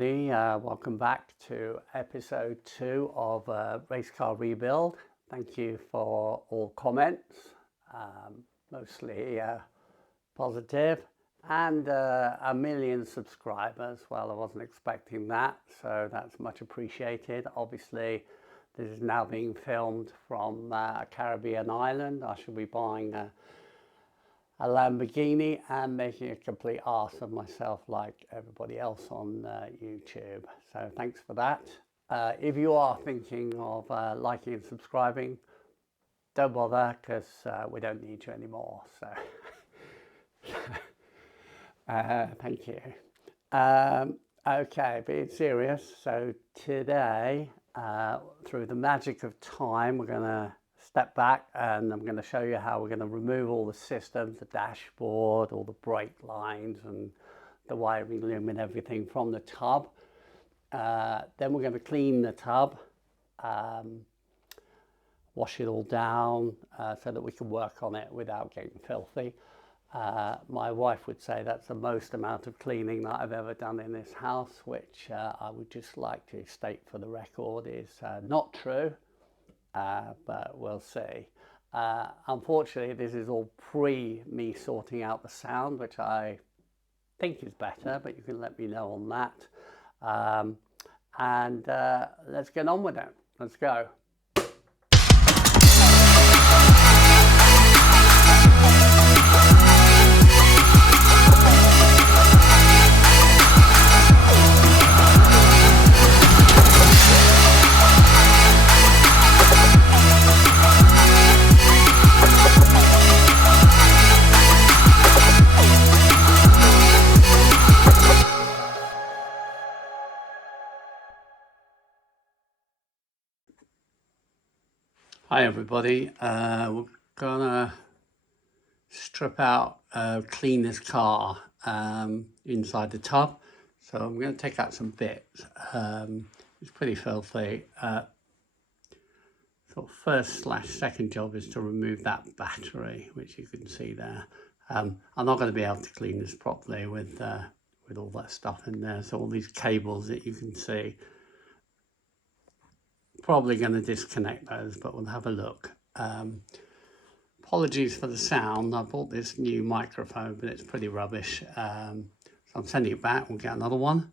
everybody. Welcome back to episode 2 of Race Car Rebuild. Thank you for all comments, mostly positive, and 1 million subscribers. Well, I wasn't expecting that, so that's much appreciated. Obviously, this is now being filmed from a Caribbean island. I should be buying a Lamborghini and making a complete arse of myself like everybody else on YouTube. So thanks for that. If you are thinking of liking and subscribing, don't bother, because we don't need you anymore. So thank you. Okay, being serious. So today, through the magic of time, we're going to step back and I'm going to show you how we're going to remove all the systems, the dashboard, all the brake lines and the wiring loom and everything from the tub. Then we're going to clean the tub, wash it all down so that we can work on it without getting filthy. My wife would say that's the most amount of cleaning that I've ever done in this house, which I would just like to state for the record is not true. But we'll see. Unfortunately, this is all pre me sorting out the sound, which I think is better, but you can let me know on that. Let's get on with it. Let's go. Hi everybody, we're gonna strip out, clean this car inside the tub. So I'm gonna take out some bits. It's pretty filthy. So first / second job is to remove that battery, which you can see there. I'm not gonna be able to clean this properly with all that stuff in there. So all these cables that you can see. Probably going to disconnect those, but we'll have a look. Apologies for the sound. I bought this new microphone, but it's pretty rubbish. So I'm sending it back. We'll get another one.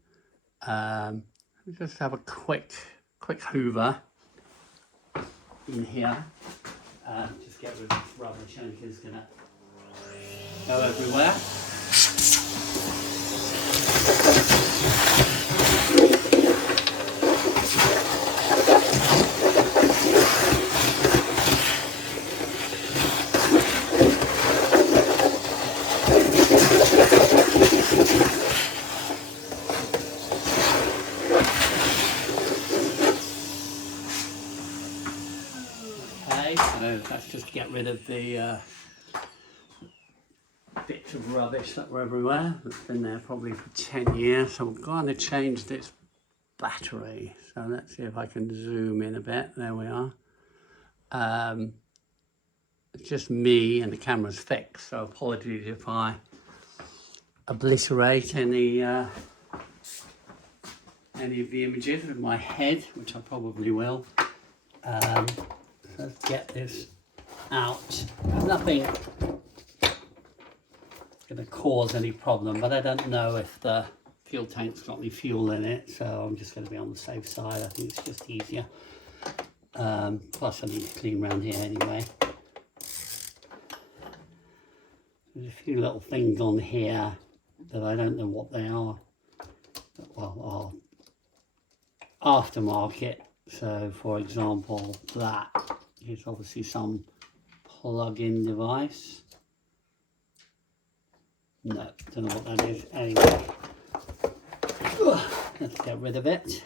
Just have a quick hoover in here. Just get rid of this rubbish. Anything's going to go everywhere. So that's just to get rid of the bits of rubbish that were everywhere. It's been there probably for 10 years. So I'm going to change this battery. So let's see if I can zoom in a bit. There we are. It's just me and the camera's fixed. So apologies if I obliterate any of the images with my head, which I probably will. Let's get this out. Nothing going to cause any problem, but I don't know if the fuel tank's got any fuel in it, so I'm just going to be on the safe side. I think it's just easier. Plus I need to clean around here anyway. There's a few little things on here that I don't know what they are. Well, are aftermarket. So for example, that is obviously some plug-in device. No, don't know what that is. Anyway, let's get rid of it.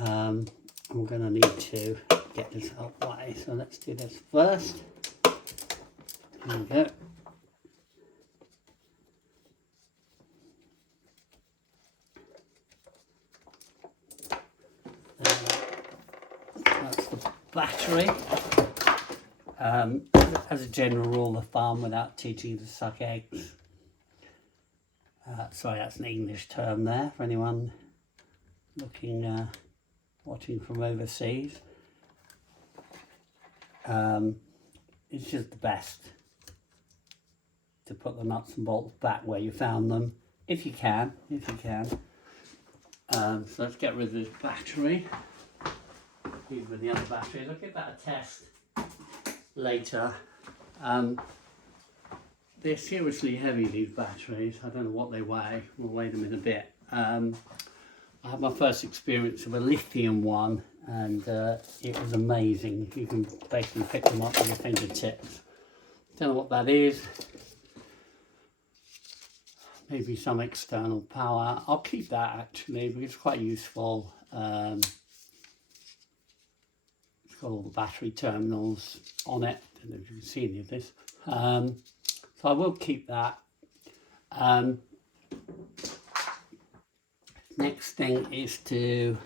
I'm going to need to get this out of the way. So let's do this first. There we go. That's the battery. As a general rule of thumb, without teaching you to suck eggs, sorry, that's an English term there for anyone looking, watching from overseas. It's just the best to put the nuts and bolts back where you found them, if you can. So let's get rid of this battery. Even with the other batteries, I'll give that a test later. They're seriously heavy, these batteries. I don't know what they weigh. We'll weigh them in a bit. I had my first experience of a lithium one, and it was amazing. You can basically pick them up with your fingertips. Don't know what that is. Maybe some external power. I'll keep that actually because it's quite useful. It's got all the battery terminals on it. Don't know if you can see any of this. So I will keep that. Next thing is to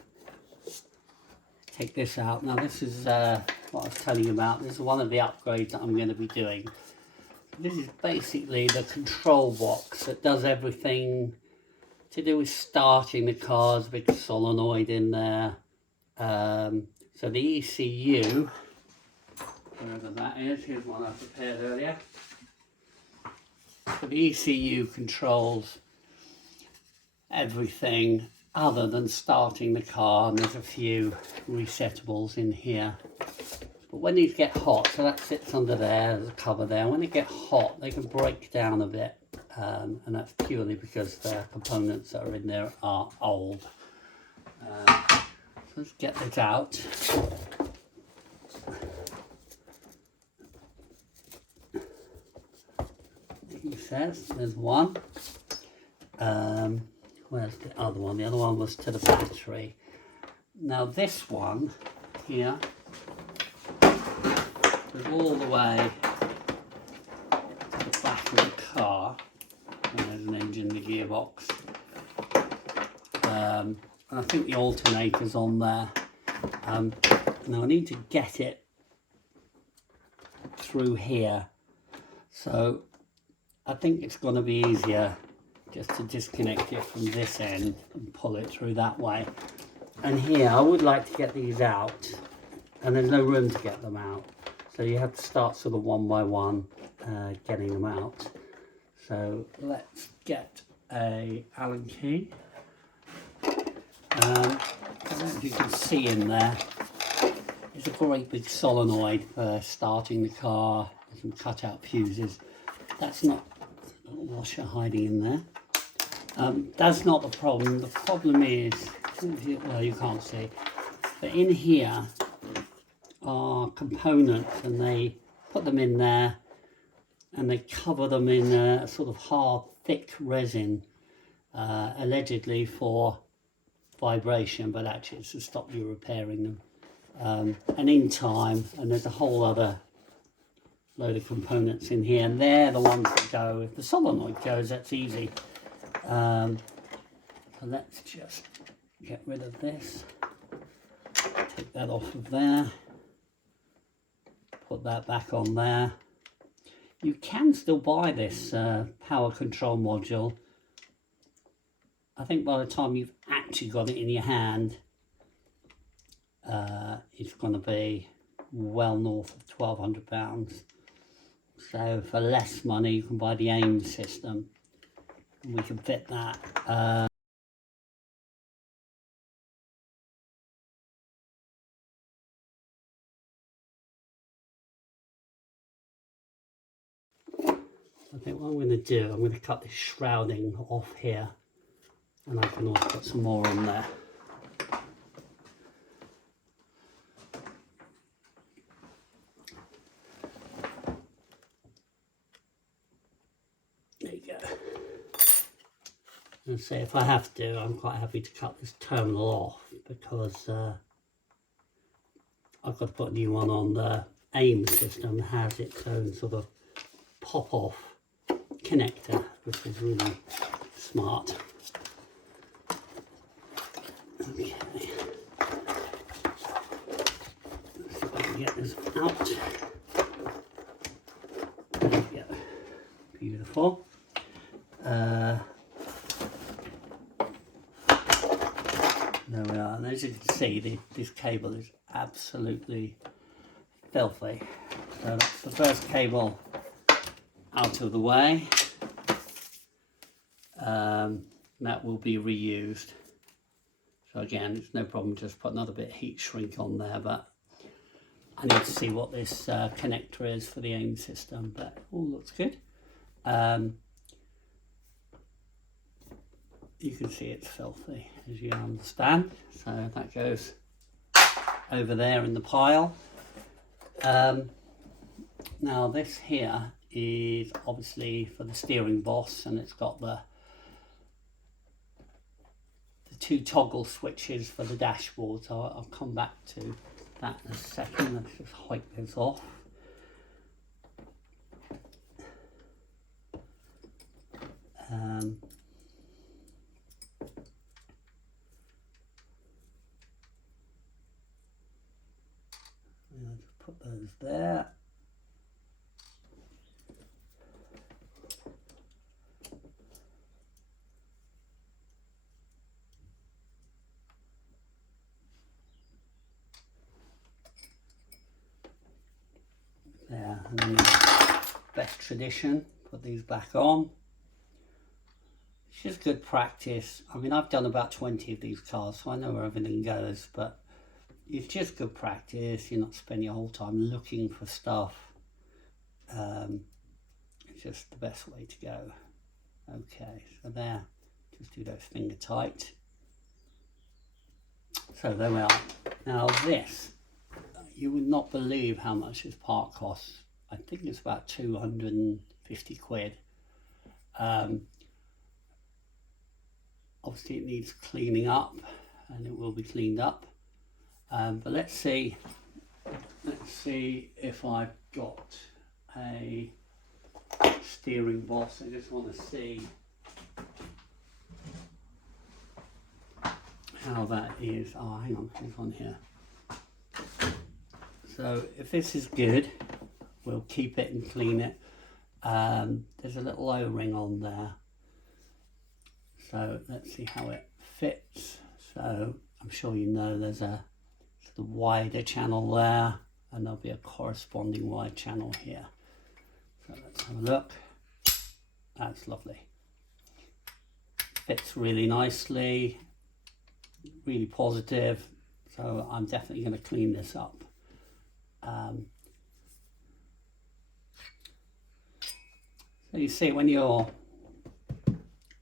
take this out. Now this is what I was telling you about. This is one of the upgrades that I'm going to be doing. This is basically the control box that does everything to do with starting the car. There's a big solenoid in there. So the ECU, wherever that is, here's one I prepared earlier. So the ECU controls everything other than starting the car, and there's a few resetables in here. But when these get hot, so that sits under there, there's a cover there. When they get hot, they can break down a bit, and that's purely because the components that are in there are old. So let's get this out. He says there's one. Where's the other one? The other one was to the battery. Now this one here goes all the way to the back of the car. And there's an engine, the gearbox. And I think the alternator's on there. Now I need to get it through here. So I think it's going to be easier just to disconnect it from this end and pull it through that way. And here I would like to get these out, and there's no room to get them out. So you have to start sort of one by one getting them out. So let's get a Allen key. As you can see in there, there's a great big solenoid for starting the car. There's some cut out fuses. That's not a little washer hiding in there. That's not the problem. The problem is, well, you can't see, but in here are components, and they put them in there and they cover them in a sort of hard, thick resin, allegedly for vibration, but actually it's to stop you repairing them. And in time, and there's a whole other load of components in here, and they're the ones that go, if the solenoid goes, that's easy. So let's just get rid of this, take that off of there, put that back on there. You can still buy this power control module. I think by the time you've actually got it in your hand, it's going to be well north of £1,200. So for less money you can buy the AIM system. We can fit that. I think what I'm going to do, I'm going to cut this shrouding off here, and I can also put some more on there. There you go. And say if I have to, I'm quite happy to cut this terminal off, because I've got to put a new one on. The AIM system has its own sort of pop-off connector, which is really smart. Okay, let's see if I can get this out. There we go. Beautiful. There we are, and as you can see, this cable is absolutely filthy. So that's the first cable out of the way. That will be reused. So again, it's no problem, just put another bit of heat shrink on there, but I need to see what this connector is for the AIM system, but all looks good. You can see it's filthy, as you understand. So that goes over there in the pile. Now this here is obviously for the steering boss, and it's got the two toggle switches for the dashboard. So I'll come back to that in a second. Let's just wipe this off. I'll just put those there. There, and then best tradition, put these back on. It's just good practice. I mean, I've done about 20 of these cars, so I know where everything goes, but it's just good practice. You're not spending your whole time looking for stuff. It's just the best way to go. Okay, so there, just do those finger tight. So there we are. Now this, you would not believe how much this part costs. I think it's about 250 quid. Obviously it needs cleaning up, and it will be cleaned up. But let's see if I've got a steering boss. I just want to see how that is. Oh, hang on, there's one here. So if this is good, we'll keep it and clean it. There's a little O-ring on there. So let's see how it fits. So I'm sure you know there's a sort of wider channel there, and there'll be a corresponding wide channel here. So let's have a look. That's lovely. Fits really nicely, really positive. So I'm definitely going to clean this up. So you see, when you're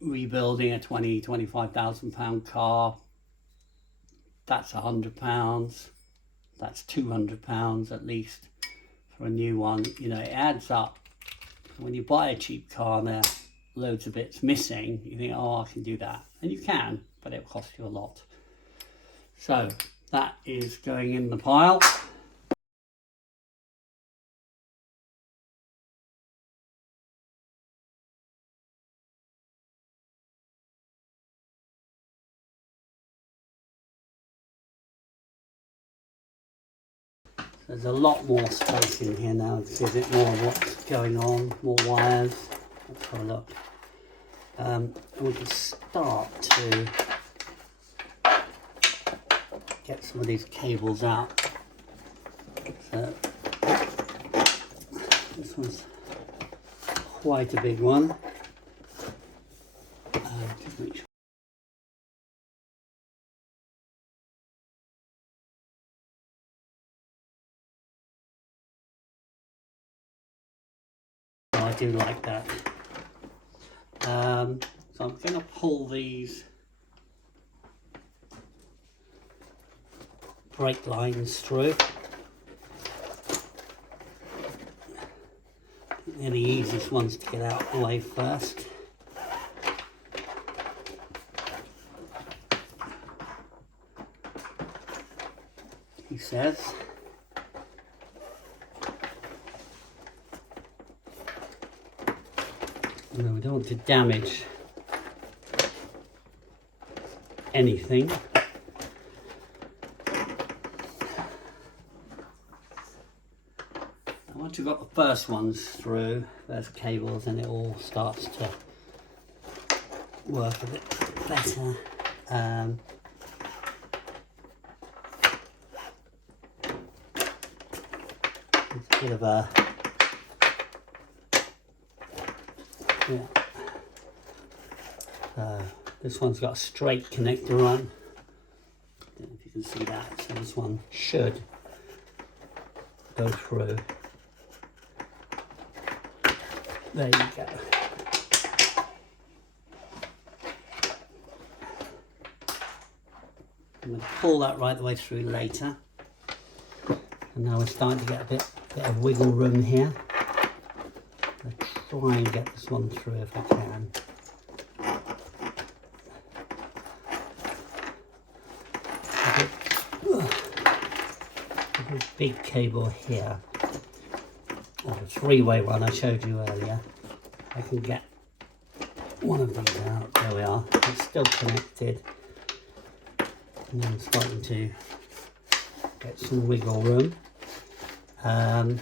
rebuilding a £25,000 car, that's £100, that's £200 at least for a new one. You know, it adds up. When you buy a cheap car and there are loads of bits missing, you think, oh, I can do that. And you can, but it'll cost you a lot. So that is going in the pile. There's a lot more space in here now to give it more of what's going on, more wires. Let's have a look. And we can start to get some of these cables out. So this one's quite a big one. Just make sure. I do like that. So I'm going to pull these brake lines through. They're the easiest ones to get out of the way first. He says. No, we don't want to damage anything. Once you've got the first ones through, first cables, and it all starts to work a bit better. It's a bit of a, yeah. This one's got a straight connector on. I don't know if you can see that. So this one should go through. There you go. I'm going to pull that right the way through later. And now we're starting to get a bit of wiggle room here. I'll try and get this one through if I can. A big cable here. Oh, the three-way one I showed you earlier. I can get one of these out. There we are. It's still connected. And I'm starting to get some wiggle room. Now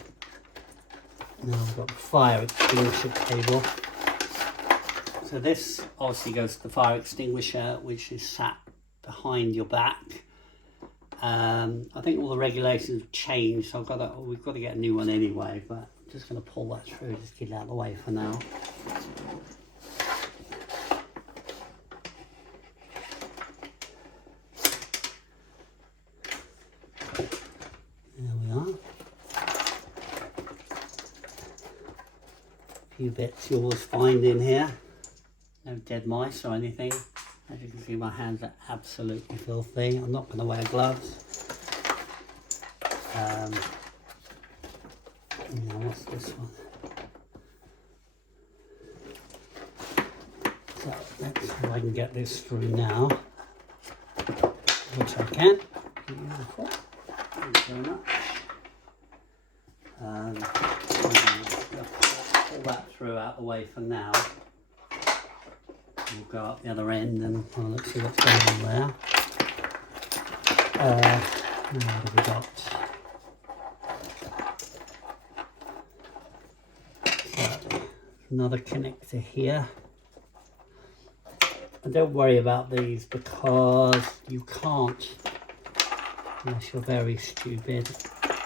we've got the fire extinguisher cable. So this obviously goes to the fire extinguisher, which is sat behind your back. I think all the regulations have changed, so we've got to get a new one anyway, but I'm just going to pull that through, just get it out of the way for now. There we are. A few bits you'll always find in here. No dead mice or anything. As you can see, my hands are absolutely filthy. I'm not going to wear gloves. Now what's this one? So let's see if I can get this through now, which I can. Beautiful. Thank you very much. Pull that through out the way for now. We'll go up the other end and let's see what's going on there. What have we got? So, another connector here. And don't worry about these because you can't, unless you're very stupid,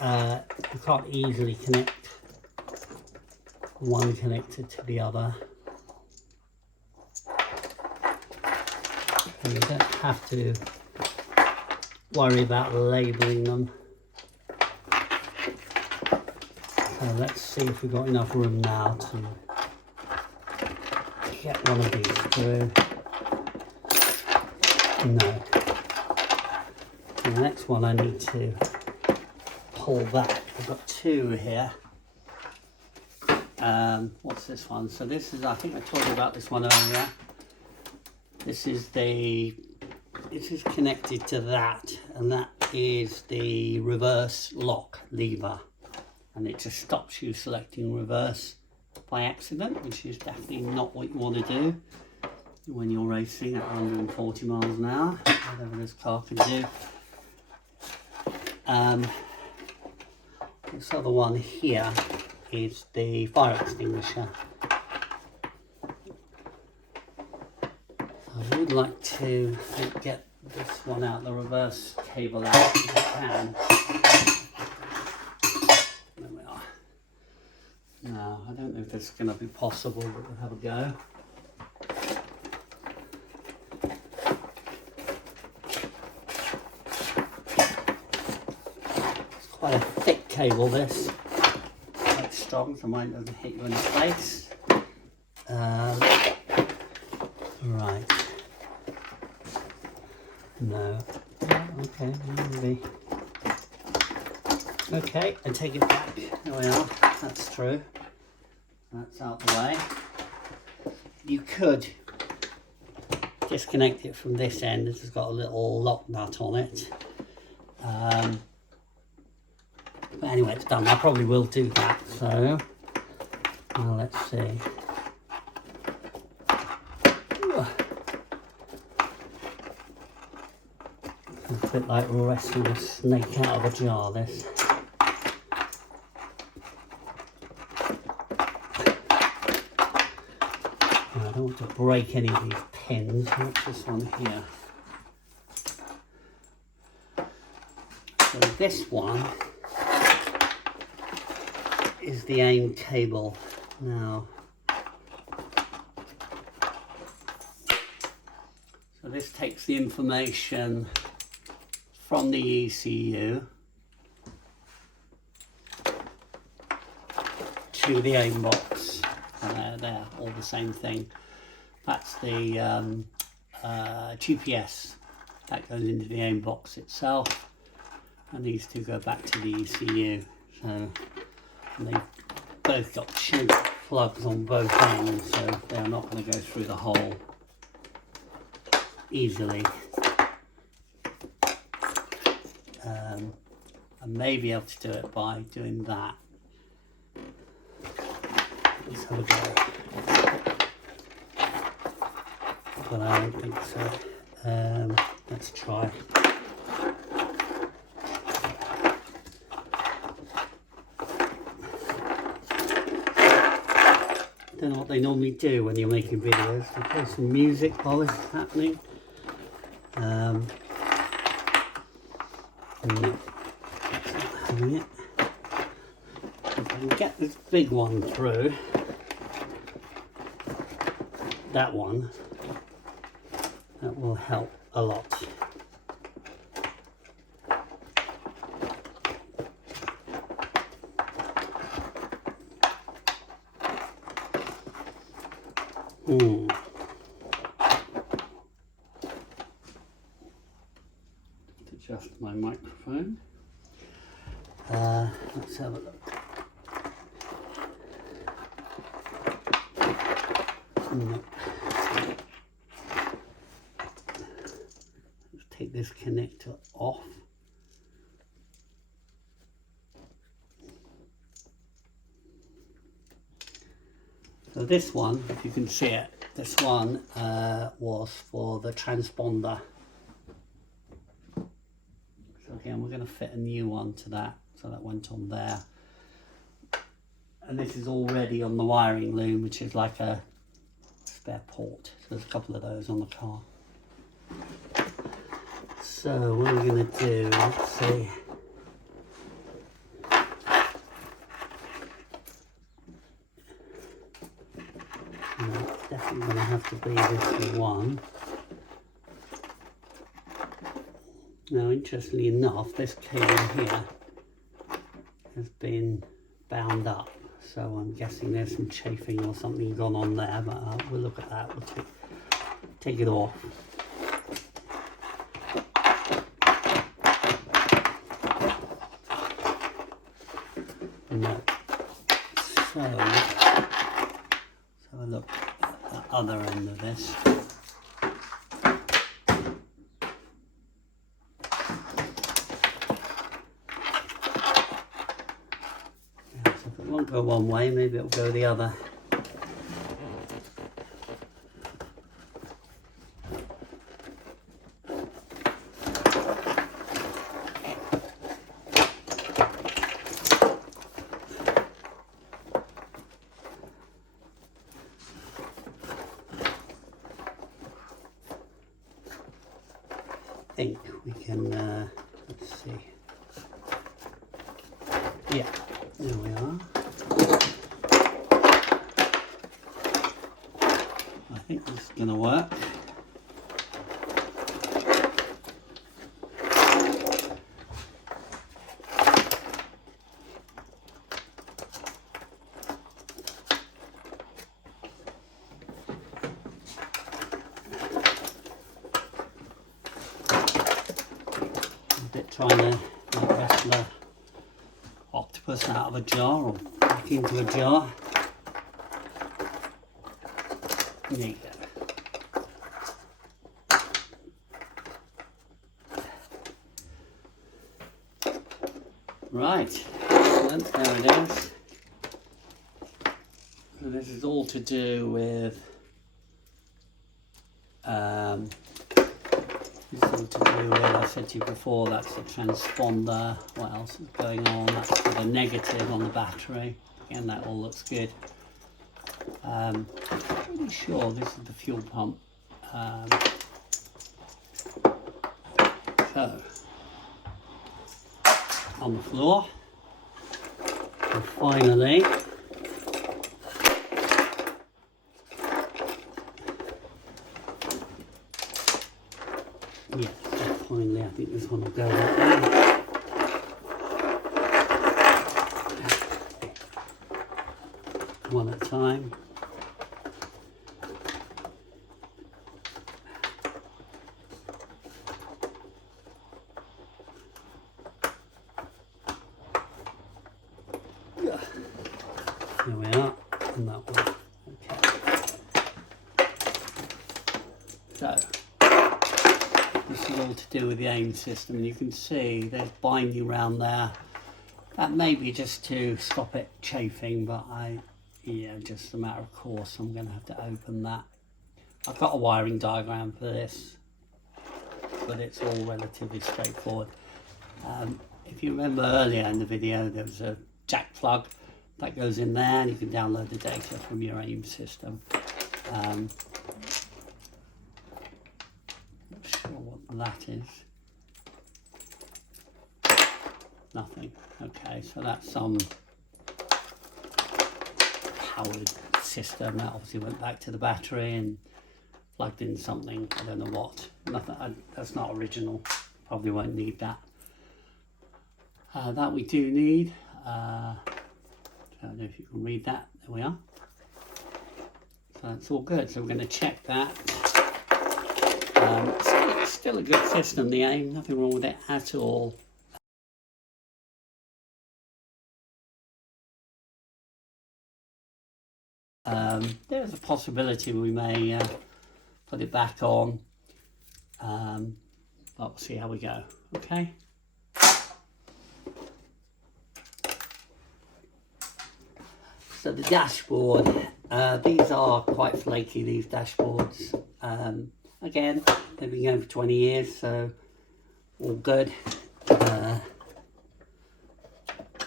you can't easily connect one connector to the other. So you don't have to worry about labeling them. So let's see if we've got enough room now to get one of these through. No. And the next one I need to pull back. I've got two here. What's this one? So this is, I think I told you about this one earlier. This is connected to that, and that is the reverse lock lever, and it just stops you selecting reverse by accident, which is definitely not what you want to do when you're racing at 140 miles an hour, whatever this car can do. This other one here is the fire extinguisher. I would like to get this one out, the reverse cable out if I can. There we are. No, I don't know if this is going to be possible, but we'll have a go. It's quite a thick cable, this. Quite strong, so mine doesn't hit you in the face. Right. No. Okay, maybe. Okay, I take it back. There we are. That's true. That's out the way. You could disconnect it from this end. This has got a little lock nut on it. But anyway, it's done. I probably will do that. So, well, let's see. It's a bit like wrestling a snake out of a jar, this. I don't want to break any of these pins. What's this one here? So this one is the AIM cable. Now, so this takes the information from the ECU to the AIM box. They're all the same thing. That's the GPS that goes into the AIM box itself, and these two go back to the ECU. So they've both got choke plugs on both ends, so they're not going to go through the hole easily. I may be able to do it by doing that. Let's have a go. But I don't think so. Let's try. Don't know what they normally do when you're making videos. They play some music while this is happening. No, that's not having it. If I can get this big one through, that one, that will help a lot. Adjust my microphone. Let's have a look. Let's take this connector off. So this one, if you can see it, this one was for the transponder. So again, we're going to fit a new one to that, so that went on there. And this is already on the wiring loom, which is like a spare port. So there's a couple of those on the car. So what we're going to do, let's see. It's definitely going to have to be this one. Now, interestingly enough, this cable here has been bound up, so I'm guessing there's some chafing or something gone on there, but we'll look at that. We'll take it off. No. So, let's have a look at the other end of this. Won't go one way, maybe it'll go the other. I think we can, let's see. Yeah, there we are. I think this is going to work. A bit trying to make wrestler octopus out of a jar or back into a jar. There you go. Right, excellent, there it is. So this is all to do with I said to you before, that's the transponder. What else is going on? That's for the negative on the battery. Again, that all looks good. Pretty sure this is the fuel pump. So, on the floor. And finally, I think this one will go that way. One at a time. There we are, and that one. Okay. So, this is all to do with the AIM system, and you can see there's binding around there. That may be just to stop it chafing, but just a matter of course, I'm going to have to open that. I've got a wiring diagram for this, but it's all relatively straightforward. If you remember earlier in the video, there was a jack plug that goes in there, and you can download the data from your AIM system. Not sure what that is. Nothing. Okay, so that's some powered system that obviously went back to the battery and plugged in something. I don't know what. Nothing. That's not original. Probably won't need that. That we do need. I don't know if you can read that. There we are. So that's all good. So we're going to check that. Still a good system, the AIM. Nothing wrong with it at all. There's a possibility we may put it back on, but we'll see how we go. Okay. So the dashboard, these are quite flaky, these dashboards. Again, they've been going for 20 years, so all good.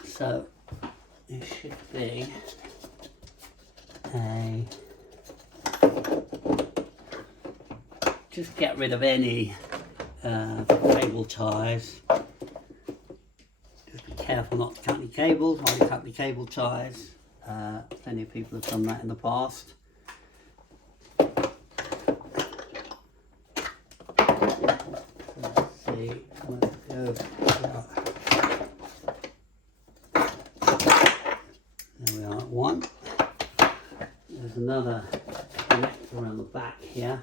So there should be just get rid of any cable ties. Just be careful not to cut any cables while you cut the cable ties. Plenty of people have done that in the past. Let's see, let's go. There we are at one. There's another connector around the back here.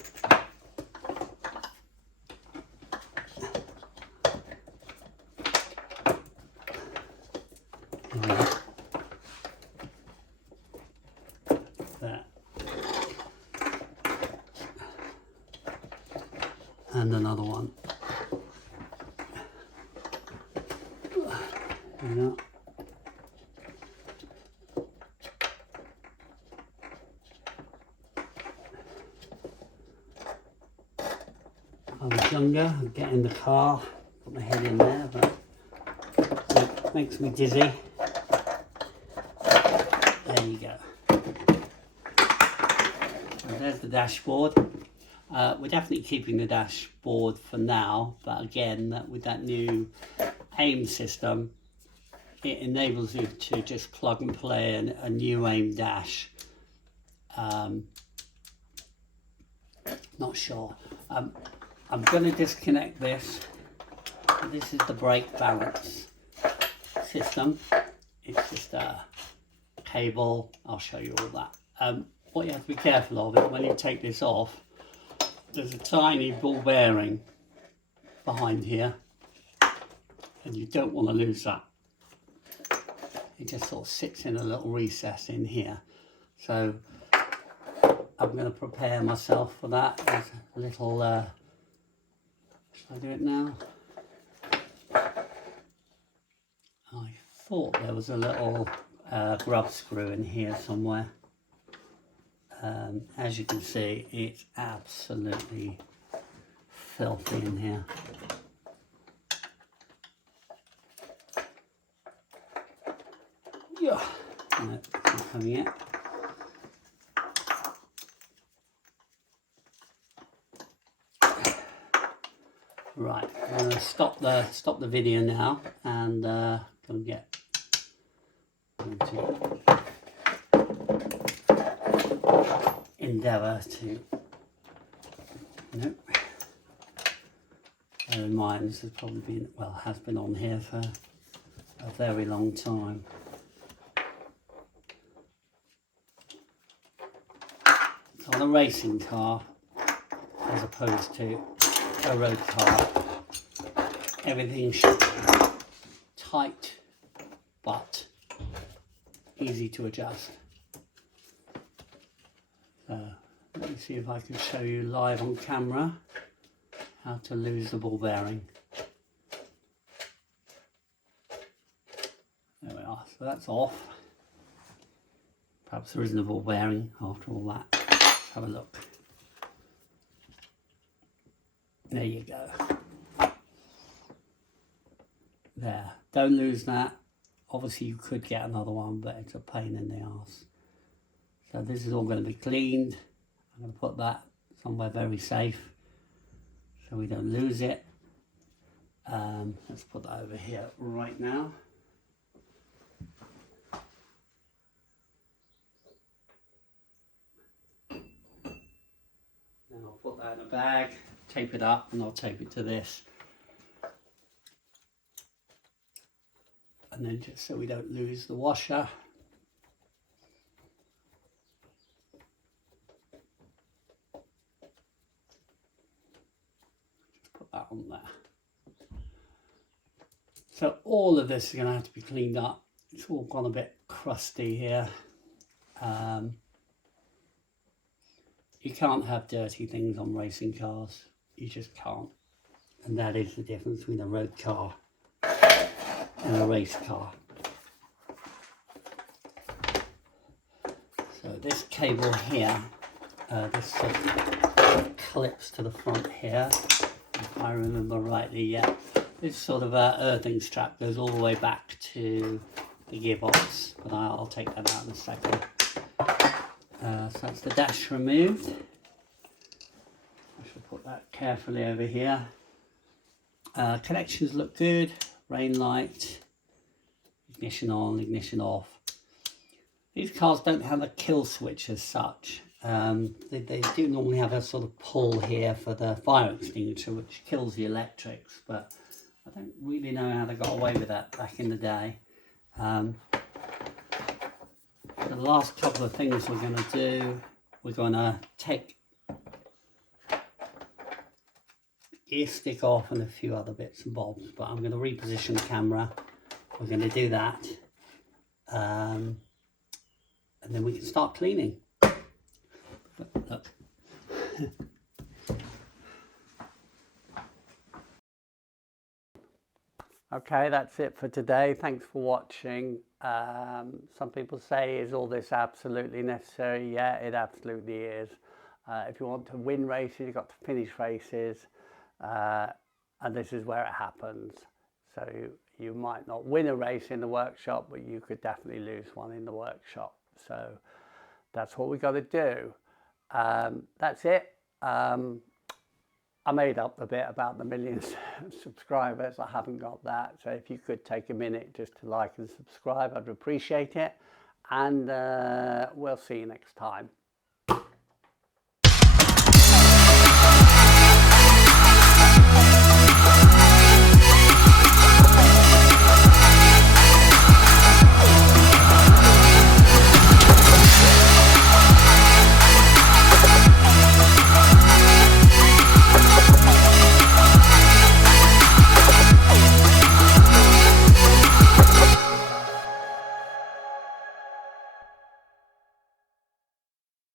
And another one. Yeah. I was younger, I'd get in the car, put my head in there, but it makes me dizzy. There you go. And there's the dashboard. We're definitely keeping the dashboard for now, but again, with that new AIM system, it enables you to just plug and play a new AIM dash. Not sure. I'm going to disconnect this. This is the brake balance system. It's just a cable. I'll show you all that. What you have to be careful of is when you take this off, there's a tiny ball bearing behind here, and you don't want to lose that. It just sort of sits in a little recess in here. So I'm going to prepare myself for that. There's a little, should I do it now? I thought there was a little grub screw in here somewhere. As you can see, it's absolutely filthy in here. Yeah, no, it's not coming yet. Right, I'm going to stop the video now and go and get. going to endeavour to, nope. Bear in mind, this has probably been, well, has been on here for a very long time. On a racing car, as opposed to a road car, everything should be tight but easy to adjust. So let me see if I can show you live on camera how to lose the ball bearing. There we are, so that's off. Perhaps there isn't a ball bearing after all that. Let's have a look. There you go. There, don't lose that. Obviously you could get another one, but it's a pain in the arse. So this is all going to be cleaned. I'm going to put that somewhere very safe so we don't lose it. Let's put that over here right now. Then I'll put that in a bag, tape it up, and I'll tape it to this. And then just so we don't lose the washer, just put that on there. So all of this is going to have to be cleaned up. It's all gone a bit crusty here. You can't have dirty things on racing cars. You just can't. And that is the difference between a road car and a race car. So this cable here, this sort of clips to the front here, if I remember rightly. Yeah, this sort of earthing strap goes all the way back to the gearbox, but I'll take that out in a second. So that's the dash removed. I shall put that carefully over here. Connections look good. Rain light, ignition on, ignition off. These cars don't have a kill switch as such. They do normally have a sort of pull here for the fire extinguisher, which kills the electrics, but I don't really know how they got away with that back in the day. The last couple of things we're going to do, we're going to take gear stick off and a few other bits and bobs, but I'm going to reposition the camera. We're going to do that, and then we can start cleaning. Look. Okay, that's it for today. Thanks for watching. Some people say, is all this absolutely necessary? Yeah, it absolutely is. If you want to win races, you've got to finish races, and this is where it happens. So you might not win a race in the workshop, but you could definitely lose one in the workshop. So that's what we got to do. That's it. I made up a bit about the millions subscribers. I haven't got that. So if you could take a minute just to like and subscribe, I'd appreciate it. And we'll see you next time.